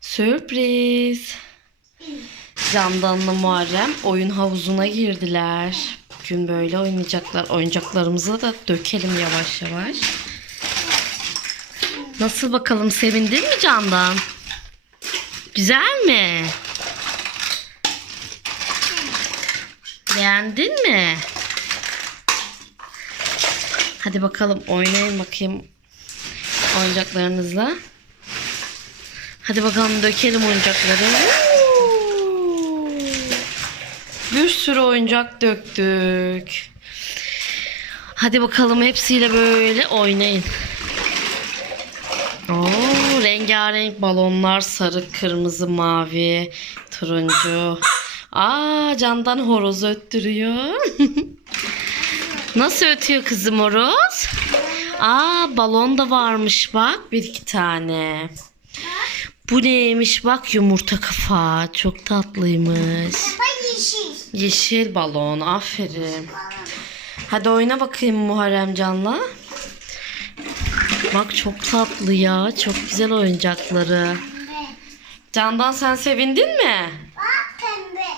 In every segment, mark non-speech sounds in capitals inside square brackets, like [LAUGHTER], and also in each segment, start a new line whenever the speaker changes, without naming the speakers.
Sürpriz. Candan'la Muharrem oyun havuzuna girdiler. Bugün böyle oynayacaklar. Oyuncaklarımızı da dökelim yavaş yavaş. Nasıl bakalım sevindin mi Candan? Güzel mi? Beğendin mi? Hadi bakalım oynayın bakayım oyuncaklarınızla. Hadi bakalım dökelim oyuncakları. Bir sürü oyuncak döktük. Hadi bakalım hepsiyle böyle oynayın. Oo, rengarenk balonlar sarı, kırmızı, mavi, turuncu. Aa, candan horoz öttürüyor. [LAUGHS] Nasıl ötüyor kızım horoz? Aa, balon da varmış bak bir iki tane. Bu neymiş bak yumurta kafa. Çok tatlıymış.
Bak yeşil.
Yeşil balon aferin. Hadi oyna bakayım Muharrem Can'la. Bak çok tatlı ya. Çok güzel oyuncakları. Candan sen sevindin mi?
Bak pembe.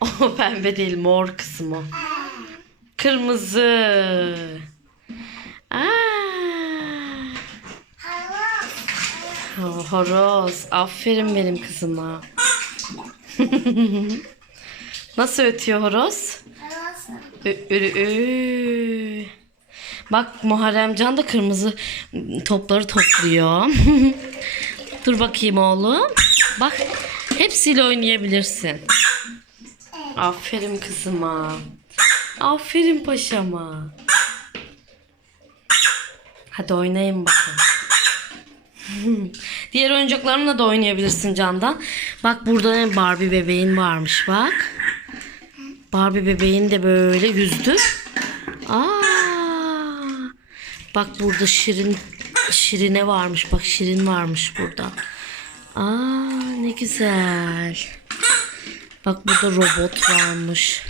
[LAUGHS]
O pembe değil mor kısmı. Kırmızı. Aa, Ho- horoz. Aferin benim kızıma. [LAUGHS] Nasıl ötüyor horoz?
Havası.
Ü- ü- ü. Bak Muharrem Can da kırmızı topları topluyor. [LAUGHS] Dur bakayım oğlum. Bak hepsiyle oynayabilirsin. Aferin kızıma. Aferin paşama. Hadi oynayın bakalım. [LAUGHS] Diğer oyuncaklarınla da oynayabilirsin Candan. Bak burada Barbie bebeğin varmış bak. Barbie bebeğin de böyle yüzdü. Aa! Bak burada Şirin Şirine varmış. Bak Şirin varmış burada. Aa ne güzel. Bak burada robot varmış.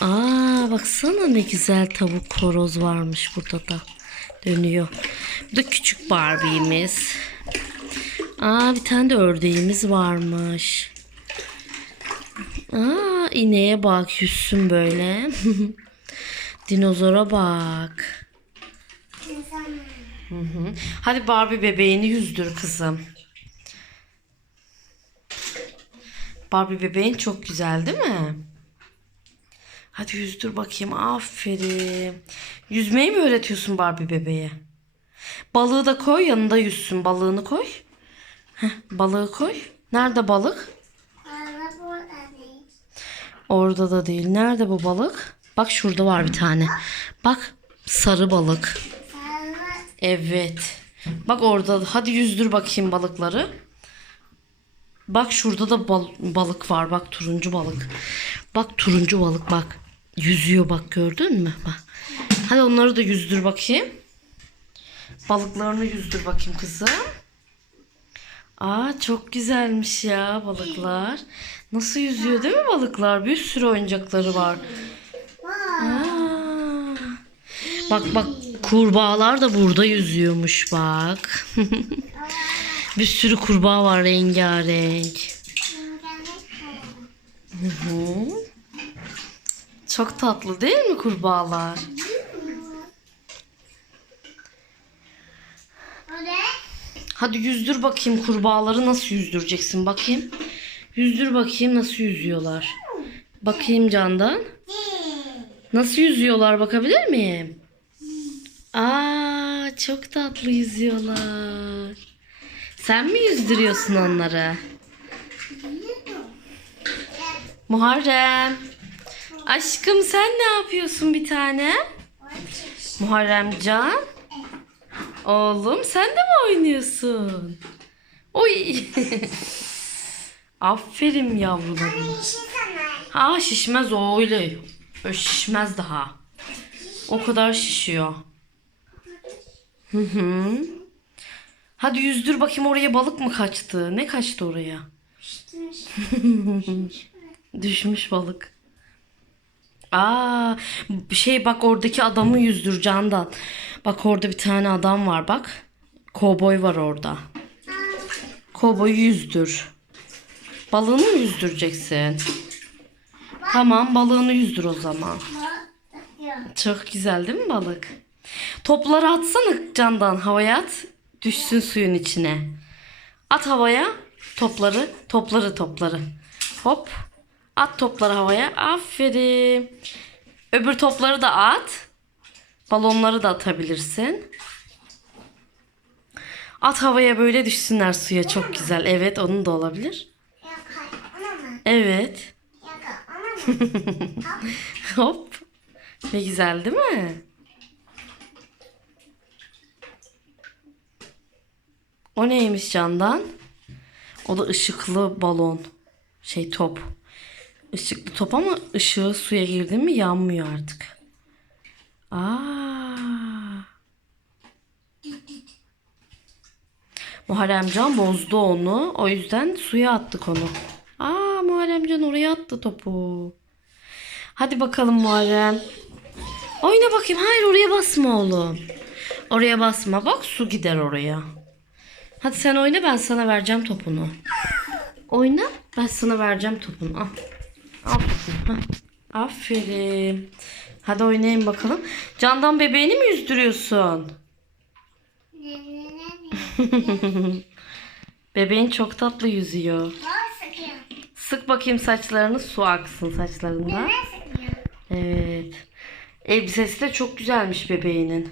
Aa baksana ne güzel tavuk horoz varmış burada da. Dönüyor. Bu da küçük Barbie'miz. Aa bir tane de ördeğimiz varmış. Aa ineğe bak yüzsün böyle. [LAUGHS] Dinozora bak. Hı hı. Hadi Barbie bebeğini yüzdür kızım. Barbie bebeğin çok güzel değil mi? Hadi yüzdür bakayım. Aferin. Yüzmeyi mi öğretiyorsun Barbie bebeğe? Balığı da koy yanında yüzsün. Balığını koy. Heh, balığı koy. Nerede balık? Orada da değil. Nerede bu balık? Bak şurada var bir tane. Bak sarı balık. Evet. Bak orada. Hadi yüzdür bakayım balıkları. Bak şurada da bal- balık var. Bak turuncu balık. Bak turuncu balık bak. Yüzüyor bak gördün mü? Bak. Hadi onları da yüzdür bakayım. Balıklarını yüzdür bakayım kızım. Aa çok güzelmiş ya balıklar. Nasıl yüzüyor değil mi balıklar? Bir sürü oyuncakları var. Aa. Bak bak kurbağalar da burada yüzüyormuş bak. [LAUGHS] bir sürü kurbağa var rengarenk. Hı. Çok tatlı değil mi kurbağalar? Hadi yüzdür bakayım kurbağaları nasıl yüzdüreceksin bakayım. Yüzdür bakayım nasıl yüzüyorlar. Bakayım Candan. Nasıl yüzüyorlar bakabilir miyim? Aa çok tatlı yüzüyorlar. Sen mi yüzdürüyorsun onları? Muharrem. Aşkım sen ne yapıyorsun bir tane? Muharrem Can. Oğlum sen de mi oynuyorsun? Oy. [LAUGHS] Aferin yavrularım. Ha şişmez o öyle. O şişmez daha. O kadar şişiyor. Hı hı. Hadi yüzdür bakayım oraya balık mı kaçtı? Ne kaçtı oraya? Düşmüş [LAUGHS] balık. Aa, şey bak oradaki adamı yüzdür Candan. Bak orada bir tane adam var bak. Kovboy var orada. Kovboyu yüzdür. Balığını yüzdüreceksin? Tamam balığını yüzdür o zaman. Çok güzel değil mi balık? Topları atsana candan havaya at. Düşsün suyun içine. At havaya topları, topları, topları. Hop. At topları havaya. Aferin. Öbür topları da at. Balonları da atabilirsin. At havaya böyle düşsünler suya. Çok güzel. Evet onun da olabilir.
Ona mı?
Evet.
Ona mı? [LAUGHS]
Hop. Ne güzel değil mi? O neymiş Candan? O da ışıklı balon. Şey top. Işıklı top ama ışığı suya girdi mi yanmıyor artık. Aa. Muharremcan bozdu onu. O yüzden suya attık onu. Aa Muharremcan oraya attı topu. Hadi bakalım Muharrem. Oyna bakayım. Hayır oraya basma oğlum. Oraya basma. Bak su gider oraya. Hadi sen oyna ben sana vereceğim topunu. Oyna ben sana vereceğim topunu. Al. Aferin. Hadi oynayın bakalım. Candan bebeğini mi yüzdürüyorsun? Bebeğin çok tatlı yüzüyor. Sık bakayım saçlarını su aksın saçlarında. Evet. Elbisesi de çok güzelmiş bebeğinin.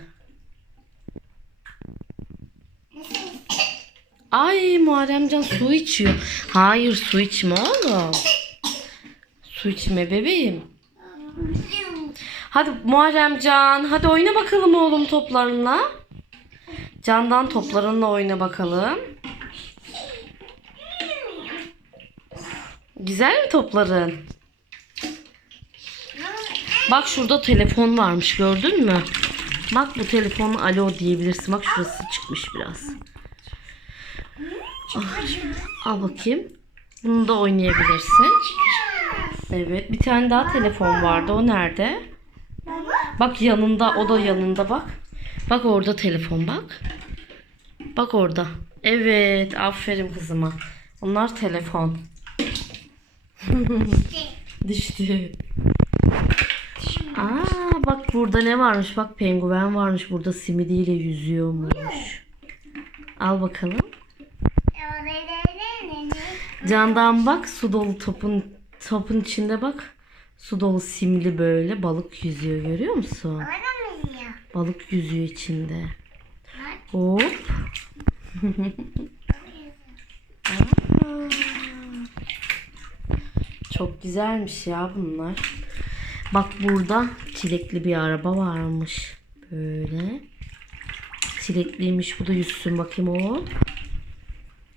Ay Muharremcan su içiyor. Hayır su içme oğlum. [LAUGHS] Su içme bebeğim. Hadi Muharremcan hadi oyna bakalım oğlum toplarınla. Candan toplarınla oyna bakalım. Güzel mi topların? Bak şurada telefon varmış gördün mü? Bak bu telefonu alo diyebilirsin. Bak şurası çıkmış biraz. Ah, Al bakayım. Bunu da oynayabilirsin. Evet bir tane daha telefon vardı. O nerede? Bak yanında o da yanında bak. Bak orada telefon bak. Bak orada. Evet aferin kızıma. Onlar telefon. Düştü. [LAUGHS] Aa bak burada ne varmış? Bak penguen varmış. Burada simidiyle yüzüyormuş. Al bakalım.
Ne?
Candan bak su dolu topun topun içinde bak. Su dolu simli böyle balık yüzüyor görüyor musun? Balık yüzüyor içinde. Hop. [LAUGHS] Çok güzelmiş ya bunlar. Bak burada çilekli bir araba varmış. Böyle. Çilekliymiş bu da yüzsün bakayım o.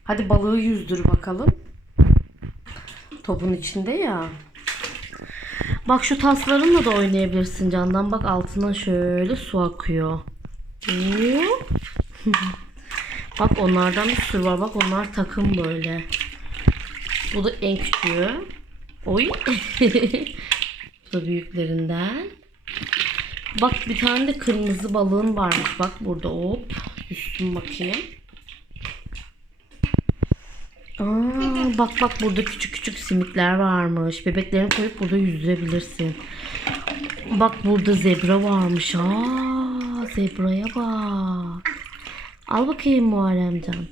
Hadi balığı yüzdür bakalım. Topun içinde ya. Bak şu taslarınla da oynayabilirsin Candan. Bak altından şöyle su akıyor. [LAUGHS] Bak onlardan bir sürü var. Bak onlar takım böyle. Bu da en küçüğü. Oy. [LAUGHS] Bu da büyüklerinden. Bak bir tane de kırmızı balığın varmış. Bak burada hop. Üstüm bakayım. Aa, bak bak burada küçük küçük simitler varmış. Bebeklerini koyup burada yüzdürebilirsin. Bak burada zebra varmış. Aa, zebraya bak. Al bakayım Muharremcan.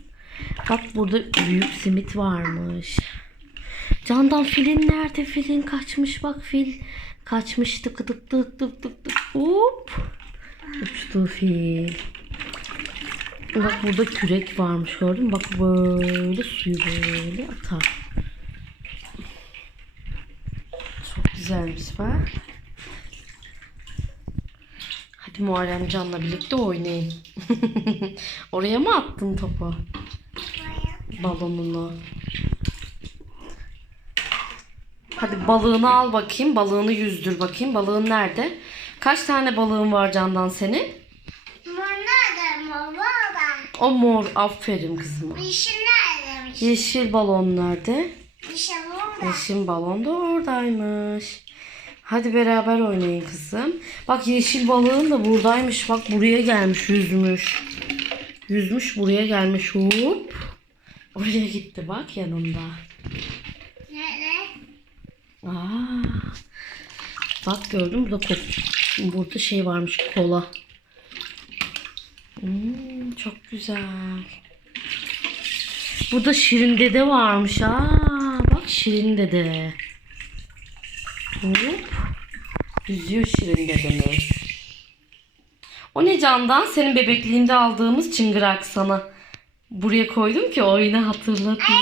Bak burada büyük simit varmış. Candan filin nerede? Filin kaçmış bak fil. Kaçmış tık tık tık tık tık tık. Hop. Uçtu fil. Bak burada kürek varmış gördün mü? Bak böyle suyu böyle atar. Çok güzelmiş bak. Hadi Muharrem Can'la birlikte oynayın. [LAUGHS] Oraya mı attın topu? Balonunu. Hadi balığını al bakayım. Balığını yüzdür bakayım. Balığın nerede? Kaç tane balığın var Candan senin?
Mor nerede mor baba?
O mor. Aferin kızıma.
Yeşil neredeymiş?
Yeşil balon nerede?
Yeşil orada.
Yeşil balon da oradaymış. Hadi beraber oynayın kızım. Bak yeşil balığın da buradaymış. Bak buraya gelmiş yüzmüş. Yüzmüş buraya gelmiş hop. Oraya gitti bak yanında.
Nerede?
Aa. Bak gördün mü? burada burada şey varmış kola. Çok güzel. Burada Şirin Dede varmış. Aa, bak Şirin Dede. Hop. Yüzüyor Şirin Dedemiz. O ne Candan? Senin bebekliğinde aldığımız çıngırak sana. Buraya koydum ki oyunu hatırlatayım.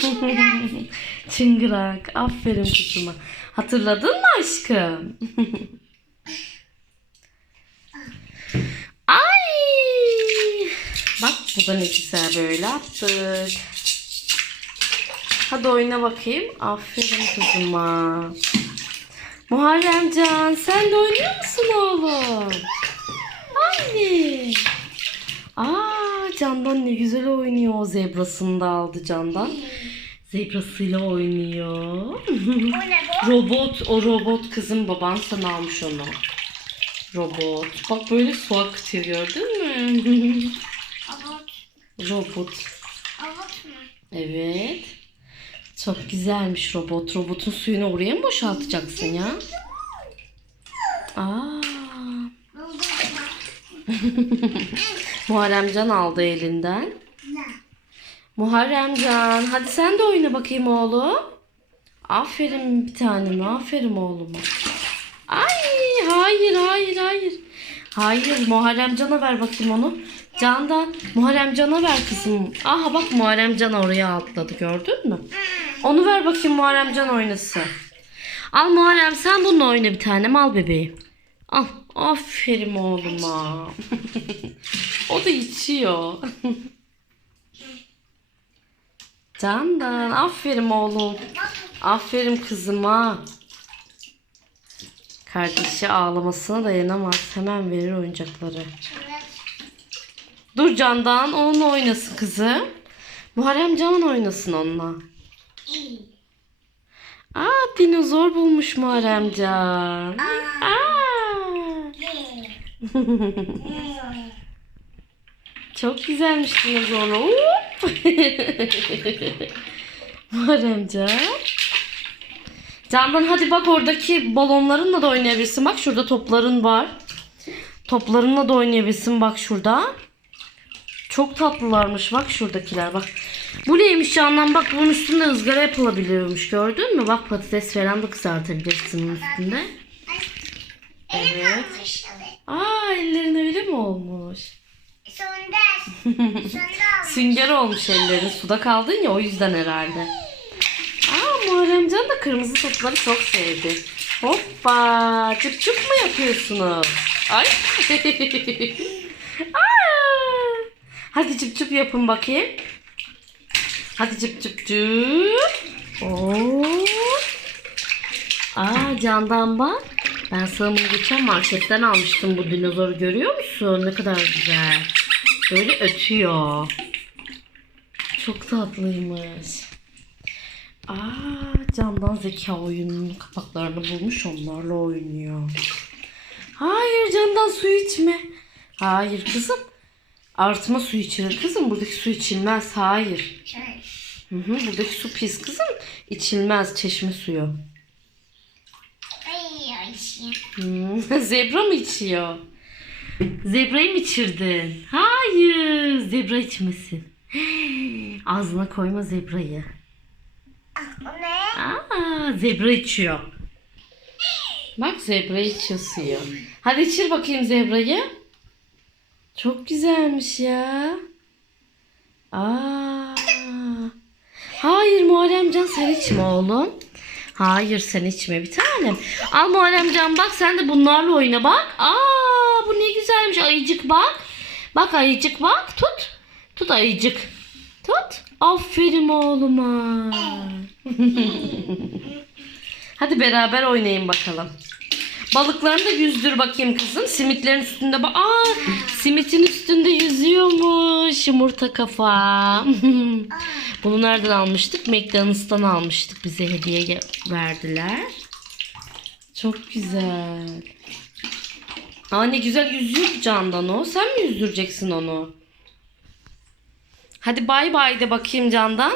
[LAUGHS] çıngırak. Aferin kızıma. Hatırladın mı aşkım? [LAUGHS] Ay! Bak bu da ne güzel böyle attık. Hadi oyna bakayım. Aferin kızıma. Muharrem Can sen de oynuyor musun oğlum? Anne. Aa Candan ne güzel oynuyor. O zebrasını da aldı Candan. Zebrasıyla oynuyor.
O ne bu?
robot, o robot kızım baban sana almış onu. Robot. Bak böyle su akıtıyor gördün mü? [LAUGHS] Robot.
Avut mu?
Evet. Çok güzelmiş robot. Robotun suyunu oraya mı boşaltacaksın ya? Aa. [LAUGHS] Muharremcan aldı elinden. Muharremcan hadi sen de oyna bakayım oğlum. Aferin bir tanem. Aferin oğluma. Ay hayır hayır hayır. Hayır Muharremcan'a ver bakayım onu. Candan Muharremcan'a ver kızım. Aha bak Muharremcan oraya atladı gördün mü? Onu ver bakayım Muharremcan oynasın. Al Muharrem sen bununla oyna bir tanem al bebeğim. Al. Aferin oğluma. [LAUGHS] o da içiyor. [LAUGHS] Candan aferin oğlum. Aferin kızıma. Kardeşi ağlamasına dayanamaz. Hemen verir oyuncakları. Dur Candan onunla oynasın kızım. Muharrem Can oynasın onunla. Aa dinozor bulmuş Muharrem Can. Aa. [LAUGHS] Çok güzelmiş dinozorlu. Hop. [LAUGHS] Muharrem Can. Candan hadi bak oradaki balonlarınla da oynayabilirsin. Bak şurada topların var. Toplarınla da oynayabilirsin bak şurada. Çok tatlılarmış bak şuradakiler bak. Bu neymiş Candan bak bunun üstünde ızgara yapılabiliyormuş gördün mü? Bak patates falan da kızartabilirsin bunun üstünde. Evet. Aa ellerin öyle mi olmuş? [LAUGHS]
Almış.
Sünger olmuş ellerin. Suda kaldın ya o yüzden herhalde. Aa Muharremcan da kırmızı topları çok sevdi. Hoppa! Çıp çıp mı yapıyorsunuz? Ay! [LAUGHS] Hadi çıp çıp yapın bakayım. Hadi çıp çıp çıp. Oo. Aa Candan bak. Ben sana bunu geçen marketten almıştım bu dinozoru görüyor musun? Ne kadar güzel. Böyle ötüyor. Çok tatlıymış. Aa, Candan zeka oyununun kapaklarını bulmuş onlarla oynuyor. Hayır Candan su içme. Hayır kızım. Artma su içilir kızım. Buradaki su içilmez. Hayır. Hı hı, buradaki su pis kızım. İçilmez çeşme suyu.
Ay.
Hmm, [LAUGHS] Zebra mı içiyor? Zebrayı mı içirdin? Hayır. Zebra içmesin. [GASPS] Ağzına koyma zebrayı.
Ah, ne?
Aa, zebra içiyor. Bak zebra içiyor suyu. Hadi içir bakayım zebrayı. Çok güzelmiş ya. Aa. Hayır Muharremcan sen içme oğlum. Hayır sen içme bir tanem. Al Muharremcan bak sen de bunlarla oyna bak. Aa bu ne güzelmiş ayıcık bak. Bak ayıcık bak tut. Tut ayıcık. Tut. Aferin oğluma. [LAUGHS] Hadi beraber oynayın bakalım. Balıklarını da yüzdür bakayım kızım. Simitlerin üstünde bak. Aa, simitin üstünde yüzüyormuş yumurta kafa. [LAUGHS] Bunu nereden almıştık? McDonald's'tan almıştık. Bize hediye verdiler. Çok güzel. Aa ne güzel yüzüyor Candan o. Sen mi yüzdüreceksin onu? Hadi bay bay de bakayım Candan.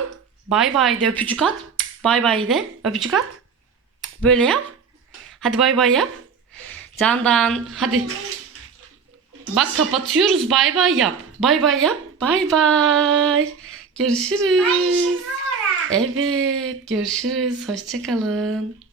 Bay bay de öpücük at. Bay bay de öpücük at. Böyle yap. Hadi bay bay yap. Candan hadi. Bak kapatıyoruz. Bay bay yap. Bay bay yap. Bay bay. Görüşürüz. Evet, görüşürüz. Hoşçakalın.